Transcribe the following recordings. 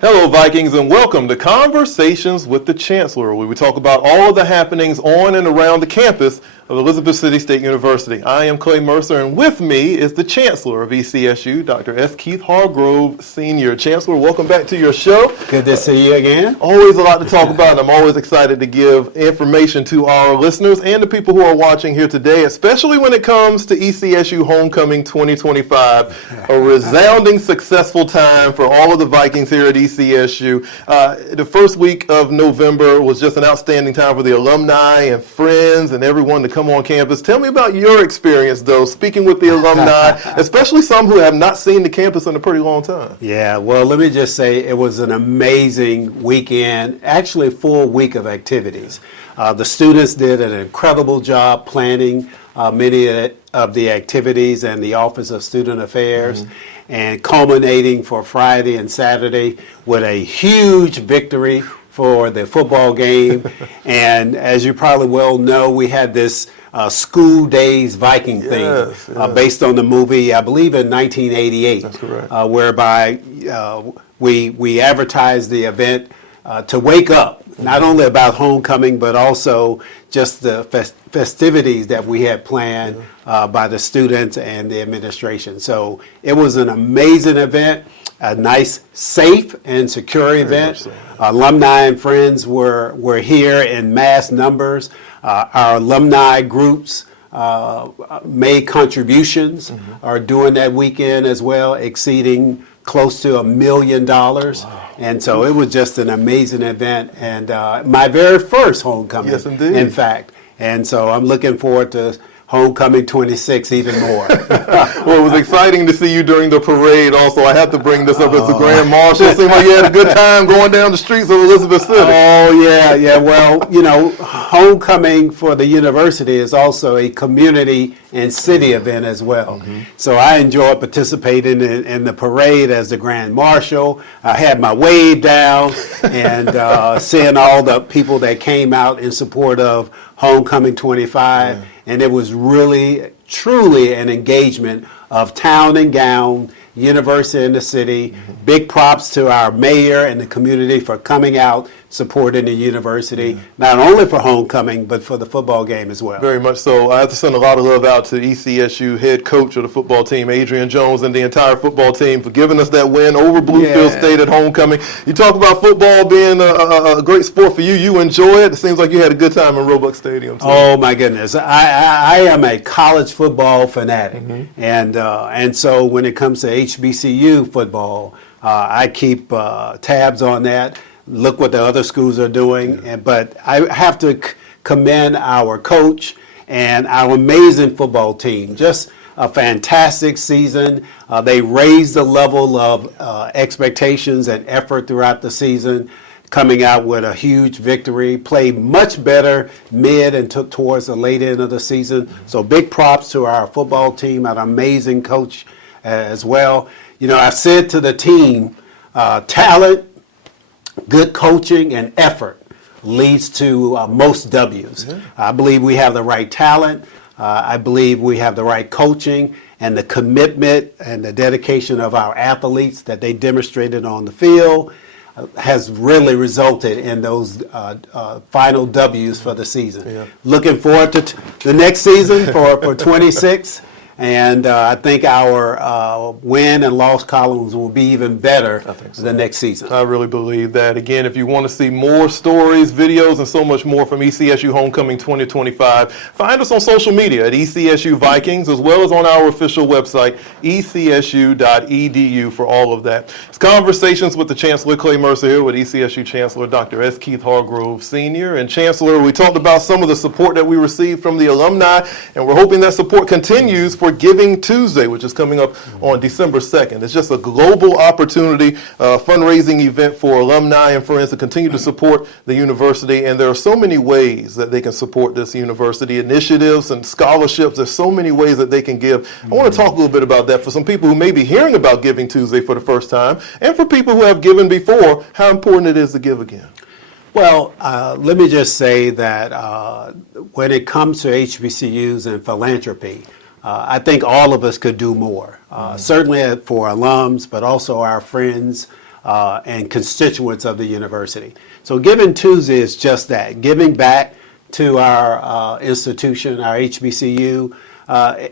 Hello, Vikings, and welcome to Conversations with the Chancellor, where we talk about all of the happenings on and around the campus of Elizabeth City State University. I am Clay Mercer, and with me is the Chancellor of ECSU, Dr. S. Keith Hargrove, Sr. Chancellor, welcome back to your show. Good to see you again. Always a lot to talk about, and I'm always excited to give information to our listeners and the people who are watching here today, especially when it comes to ECSU Homecoming 2025, a resounding successful time for all of the Vikings here at ECSU. The first week of November was just an outstanding time for the alumni and friends and everyone to come on campus. Tell me about your experience, though, speaking with the alumni, especially some who have not seen the campus in a pretty long time. Yeah, well, let me just say it was an amazing weekend, actually a full week of activities. The students did an incredible job planning many of the activities and the Office of Student Affairs, and culminating for Friday and Saturday with a huge victory for the football game. And as you probably well know, we had this School Days Viking thing based on the movie, I believe in 1988. That's correct. Whereby we advertised the event to wake up, not only about homecoming, but also just the festivities that we had planned by the students and the administration. So it was an amazing event, a nice, safe, and secure event. So. Alumni and friends were here in mass numbers. Our alumni groups made contributions during that weekend as well, exceeding close to $1 million. Wow. And so it was just an amazing event, and my very first homecoming, yes, indeed. In fact. And so I'm looking forward to Homecoming 26 even more. Well, it was exciting to see you during the parade also. I have to bring this up as the Grand Marshal. It seemed like you had a good time going down the streets of Elizabeth City. Oh, yeah. Well, you know, homecoming for the university is also a community and city event as well. So I enjoyed participating in the parade as the Grand Marshal. I had my wave down and seeing all the people that came out in support of Homecoming 25. And it was really, truly an engagement of town and gown, university in the city. Big props to our mayor and the community for coming out, supporting the university, not only for homecoming, but for the football game as well. Very much so. I have to send a lot of love out to ECSU head coach of the football team, Adrian Jones, and the entire football team for giving us that win over Bluefield State at homecoming. You talk about football being a great sport for you. You enjoy it. It seems like you had a good time in Roebuck Stadium, too. Oh, my goodness. I am a college football fanatic. And so when it comes to HBCU football, I keep tabs on that. Look what the other schools are doing. But I have to commend our coach and our amazing football team. Just a fantastic season. They raised the level of expectations and effort throughout the season, coming out with a huge victory, played much better mid and took towards the late end of the season. So big props to our football team, an amazing coach as well. You know, I've said to the team, talent, good coaching, and effort leads to most W's. I believe we have the right talent. I believe we have the right coaching, and the commitment and the dedication of our athletes that they demonstrated on the field has really resulted in those final W's for the season. Looking forward to the next season for 26. And I think our win and loss columns will be even better the next season. I really believe that. Again, if you want to see more stories, videos, and so much more from ECSU Homecoming 2025, find us on social media at ECSU Vikings, as well as on our official website, ecsu.edu, for all of that. It's Conversations with the Chancellor, Clay Mercer, here with ECSU Chancellor Dr. S. Keith Hargrove, Sr. And Chancellor, we talked about some of the support that we received from the alumni, and we're hoping that support continues for Giving Tuesday, which is coming up on December 2nd. It's just a global opportunity, fundraising event for alumni and friends to continue to support the university. And there are so many ways that they can support this university, initiatives and scholarships. There's so many ways that they can give. I want to talk a little bit about that for some people who may be hearing about Giving Tuesday for the first time, and for people who have given before, how important it is to give again. Well, let me just say that when it comes to HBCUs and philanthropy, I think all of us could do more. Certainly for alums, but also our friends and constituents of the university. So Giving Tuesday is just that, giving back to our institution, our HBCU,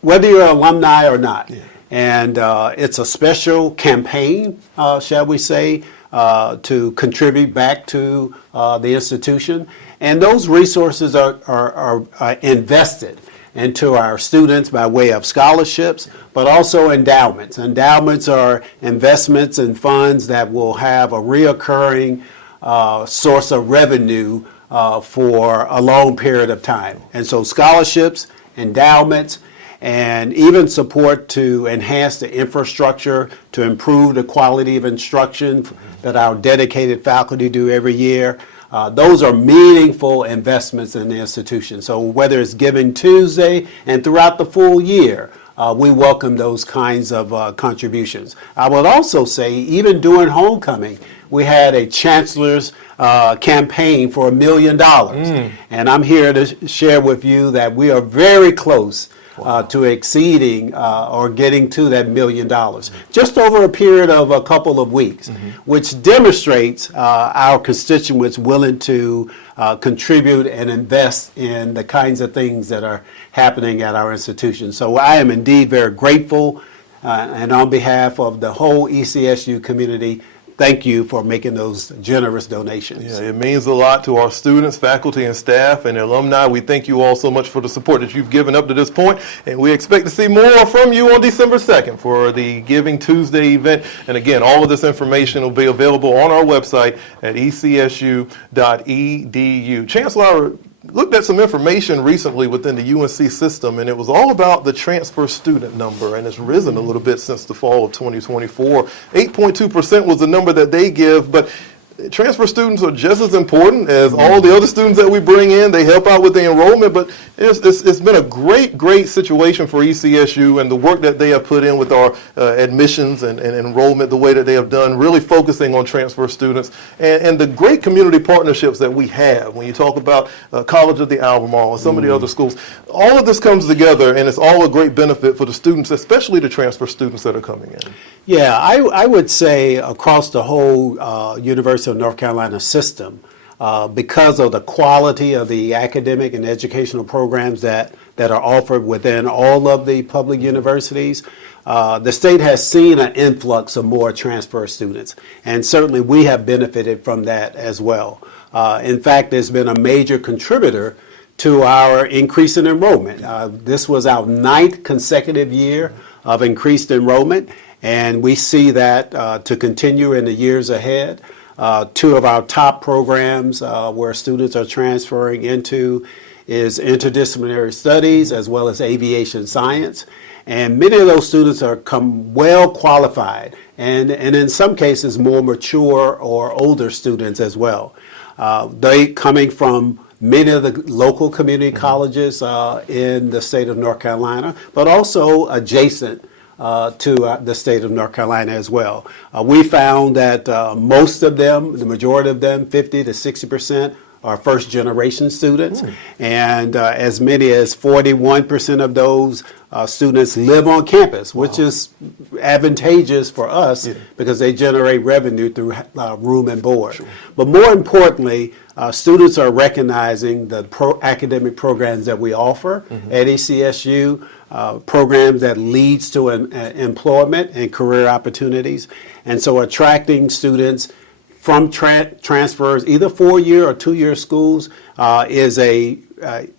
whether you're an alumni or not. Yeah. And it's a special campaign, shall we say, to contribute back to the institution. And those resources are invested into our students by way of scholarships, but also endowments. Endowments are investments and funds that will have a reoccurring source of revenue for a long period of time. And so scholarships, endowments, and even support to enhance the infrastructure, to improve the quality of instruction that our dedicated faculty do every year. Those are meaningful investments in the institution. So whether it's Giving Tuesday and throughout the full year, we welcome those kinds of contributions. I would also say, even during homecoming, we had a Chancellor's campaign for $1 million. And I'm here to share with you that we are very close to exceeding or getting to that $1 million, just over a period of a couple of weeks, which demonstrates our constituents willing to contribute and invest in the kinds of things that are happening at our institution. So I am indeed very grateful, and on behalf of the whole ECSU community, thank you for making those generous donations. Yeah, it means a lot to our students, faculty, and staff, and alumni. We thank you all so much for the support that you've given up to this point, and we expect to see more from you on December 2nd for the Giving Tuesday event. And again, all of this information will be available on our website at ecsu.edu. Chancellor, looked at some information recently within the UNC system, and it was all about the transfer student number, and it's risen a little bit since the fall of 2024. 8.2% was the number that they give, but transfer students are just as important as all the other students that we bring in. They help out with the enrollment, but it's been a great situation for ECSU and the work that they have put in with our admissions and enrollment, the way that they have done, really focusing on transfer students and the great community partnerships that we have. When you talk about College of the Albemarle and some of the other schools, all of this comes together, and it's all a great benefit for the students, especially the transfer students that are coming in. Yeah, I would say across the whole University of North Carolina system, because of the quality of the academic and educational programs that are offered within all of the public universities, the state has seen an influx of more transfer students, and certainly we have benefited from that as well. In fact, there's been a major contributor to our increase in enrollment. This was our 9th consecutive year of increased enrollment, and we see that to continue in the years ahead. Two of our top programs where students are transferring into is interdisciplinary studies as well as aviation science. And many of those students are well qualified and in some cases more mature or older students as well. They coming from many of the local community colleges in the state of North Carolina, but also adjacent to the state of North Carolina as well. We found that most of them, the majority of them, 50 to 60%, are first generation students, and as many as 41% of those students live on campus, which is advantageous for us because they generate revenue through room and board. Sure. But more importantly, students are recognizing the academic programs that we offer at ECSU, programs that leads to employment and career opportunities, and so attracting students from transfers, either 4-year or 2-year schools, is a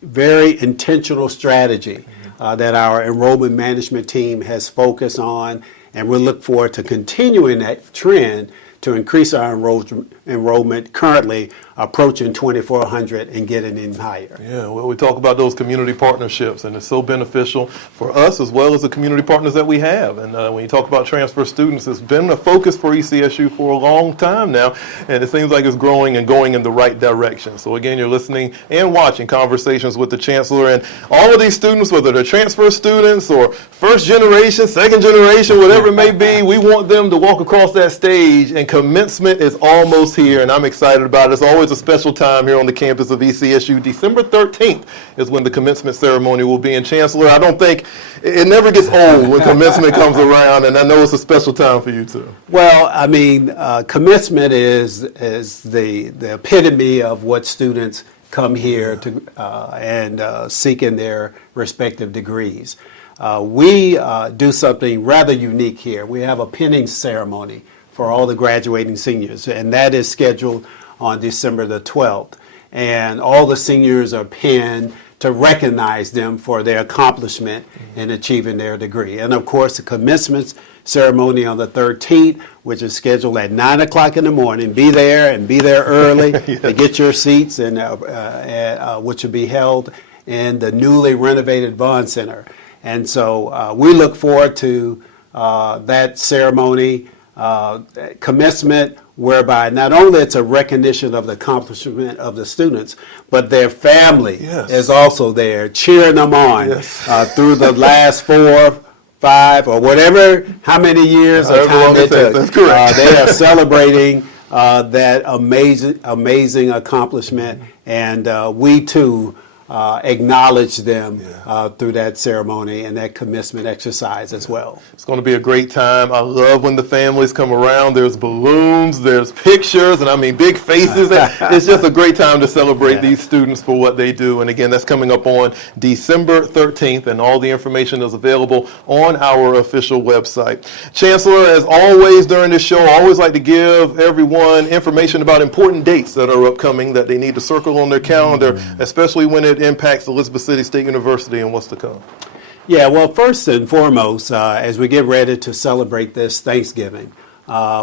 very intentional strategy that our enrollment management team has focused on, and we look forward to continuing that trend to increase our enrollment, currently approaching 2,400 and getting even higher. Yeah, well, we talk about those community partnerships, and it's so beneficial for us as well as the community partners that we have. And when you talk about transfer students, it's been a focus for ECSU for a long time now, and it seems like it's growing and going in the right direction. So again, you're listening and watching Conversations with the Chancellor, and all of these students, whether they're transfer students or first generation, second generation, whatever it may be, we want them to walk across that stage and commencement is almost here, and I'm excited about it. It's always a special time here on the campus of ECSU. December 13th is when the commencement ceremony will be. And Chancellor, I don't think it never gets old when commencement comes around, and I know it's a special time for you too. Well, I mean, commencement is the epitome of what students come here to and seek in their respective degrees. We do something rather unique here. We have a pinning ceremony for all the graduating seniors, and that is scheduled on December the 12th. And all the seniors are pinned to recognize them for their accomplishment in achieving their degree. And of course, the commencement ceremony on the 13th, which is scheduled at 9 o'clock in the morning. Be there and be there early to get your seats, and which will be held in the newly renovated Vaughn Center. And so we look forward to that ceremony, commencement, whereby not only it's a recognition of the accomplishment of the students, but their family is also there cheering them on through the last 4, 5, or whatever, how many years of time it took. That's correct. They are celebrating that amazing accomplishment, and we too acknowledge them through that ceremony and that commencement exercise as well. It's going to be a great time. I love when the families come around. There's balloons, there's pictures, and I mean big faces. It's just a great time to celebrate these students for what they do. And again, that's coming up on December 13th, and all the information is available on our official website. Chancellor, as always during this show, I always like to give everyone information about important dates that are upcoming that they need to circle on their calendar, especially when it impacts Elizabeth City State University and what's to come. Yeah, well, first and foremost, as we get ready to celebrate this Thanksgiving,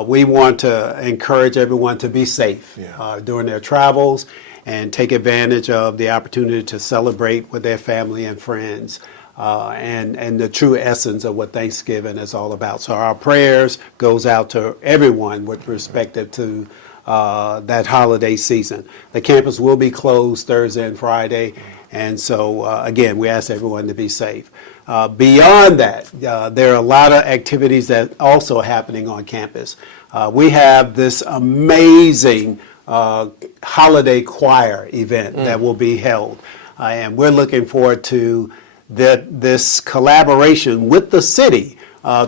we want to encourage everyone to be safe during their travels and take advantage of the opportunity to celebrate with their family and friends and the true essence of what Thanksgiving is all about. So our prayers goes out to everyone with respect to that holiday season. The campus will be closed Thursday and Friday, and so again, we ask everyone to be safe. Beyond that, there are a lot of activities that also happening on campus. We have this amazing holiday choir event that will be held, and we're looking forward to this collaboration with the city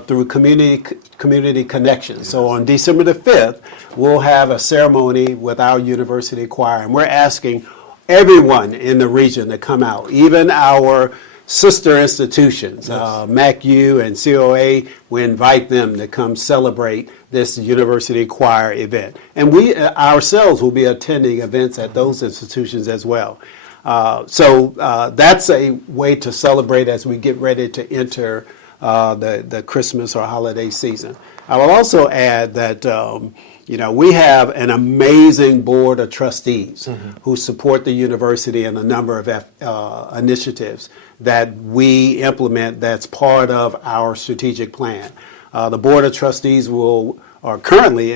through community connections. So on December the 5th, we'll have a ceremony with our university choir, and we're asking everyone in the region to come out, even our sister institutions, MACU and COA. We invite them to come celebrate this university choir event. And we ourselves will be attending events at those institutions as well. So that's a way to celebrate as we get ready to enter the Christmas or holiday season. I will also add that we have an amazing board of trustees who support the university in a number of initiatives that we implement that's part of our strategic plan. The board of trustees are currently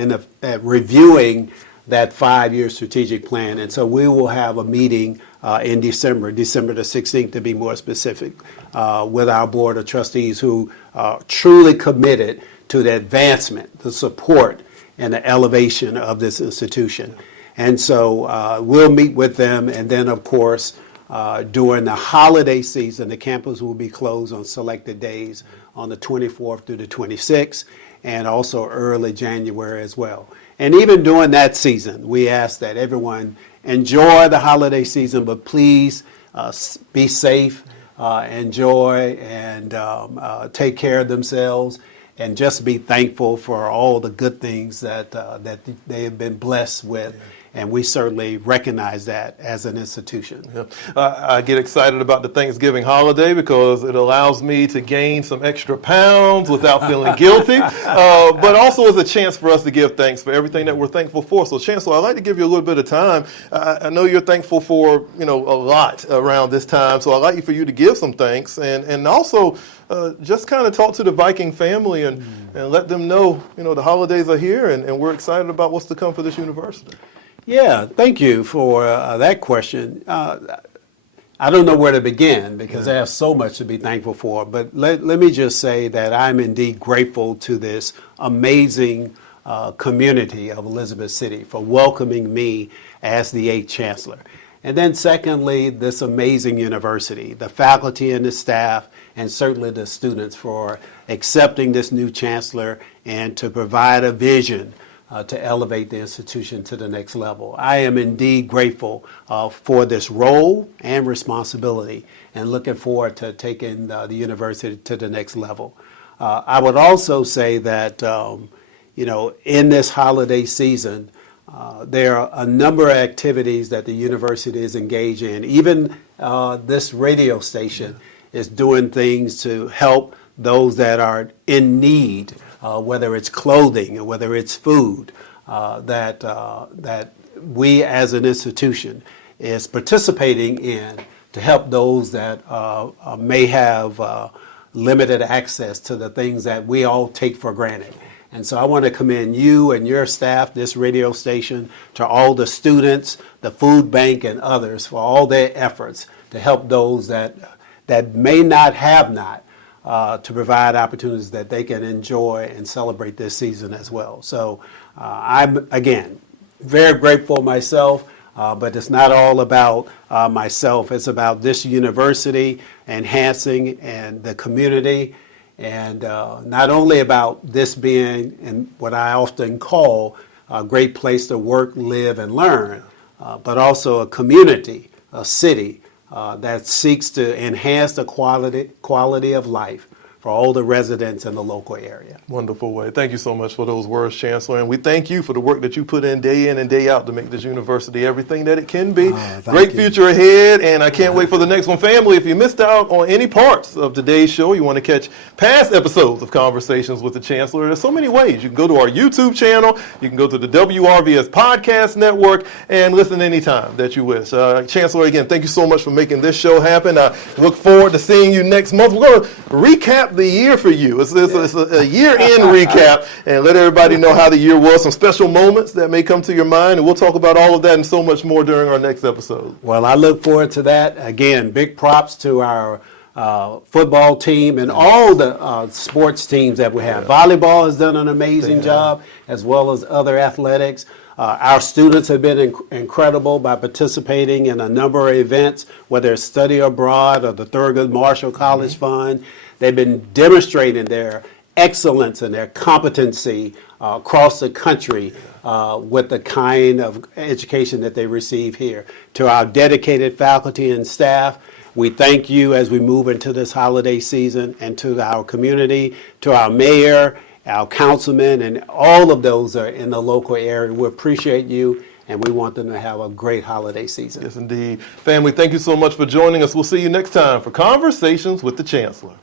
reviewing that 5-year strategic plan, and so we will have a meeting in December the 16th to be more specific, with our board of trustees who are truly committed to the advancement, the support, and the elevation of this institution. And so we'll meet with them, and then of course during the holiday season, the campus will be closed on selected days on the 24th through the 26th, and also early January as well. And even during that season, we ask that everyone enjoy the holiday season, but please be safe, enjoy, and take care of themselves, and just be thankful for all the good things that they have been blessed with. And we certainly recognize that as an institution. I get excited about the Thanksgiving holiday because it allows me to gain some extra pounds without feeling guilty, but also as a chance for us to give thanks for everything that we're thankful for. So, Chancellor, I'd like to give you a little bit of time. I know you're thankful for a lot around this time, so I'd like for you to give some thanks and also just kind of talk to the Viking family and let them know the holidays are here and we're excited about what's to come for this university. Yeah, thank you for that question. I don't know where to begin because I have so much to be thankful for, but let me just say that I'm indeed grateful to this amazing community of Elizabeth City for welcoming me as the 8th Chancellor. And then secondly, this amazing university, the faculty and the staff, and certainly the students for accepting this new Chancellor and to provide a vision to elevate the institution to the next level. I am indeed grateful for this role and responsibility and looking forward to taking the university to the next level. I would also say that, in this holiday season, there are a number of activities that the university is engaged in. Even this radio station is doing things to help those that are in need, whether it's clothing or whether it's food, that we as an institution is participating in to help those that may have limited access to the things that we all take for granted. And so I want to commend you and your staff, this radio station, to all the students, the food bank, and others for all their efforts to help those that may not have to provide opportunities that they can enjoy and celebrate this season as well. So I'm, again, very grateful myself, but it's not all about myself. It's about this university enhancing and the community, and not only about this being in what I often call a great place to work, live, and learn, but also a community, a city that seeks to enhance the quality of life for all the residents in the local area. Wonderful way. Thank you so much for those words, Chancellor. And we thank you for the work that you put in and day out to make this university everything that it can be. Great future ahead, and I can't wait for the next one. Family, if you missed out on any parts of today's show, you want to catch past episodes of Conversations with the Chancellor, there's so many ways. You can go to our YouTube channel, you can go to the WRVS Podcast Network, and listen anytime that you wish. Chancellor, again, thank you so much for making this show happen. I look forward to seeing you next month. We're going to recap the year for you. It's a year-end recap, and let everybody know how the year was, some special moments that may come to your mind, and we'll talk about all of that and so much more during our next episode. Well, I look forward to that. Again, big props to our football team and all the sports teams that we have. Volleyball has done an amazing job, as well as other athletics. Our students have been incredible by participating in a number of events, whether it's study abroad or the Thurgood Marshall College Fund. They've been demonstrating their excellence and their competency across the country with the kind of education that they receive here. To our dedicated faculty and staff, we thank you as we move into this holiday season, and to our community, to our mayor, our councilmen, and all of those that are in the local area. We appreciate you, and we want them to have a great holiday season. Yes, indeed. Family, thank you so much for joining us. We'll see you next time for Conversations with the Chancellor.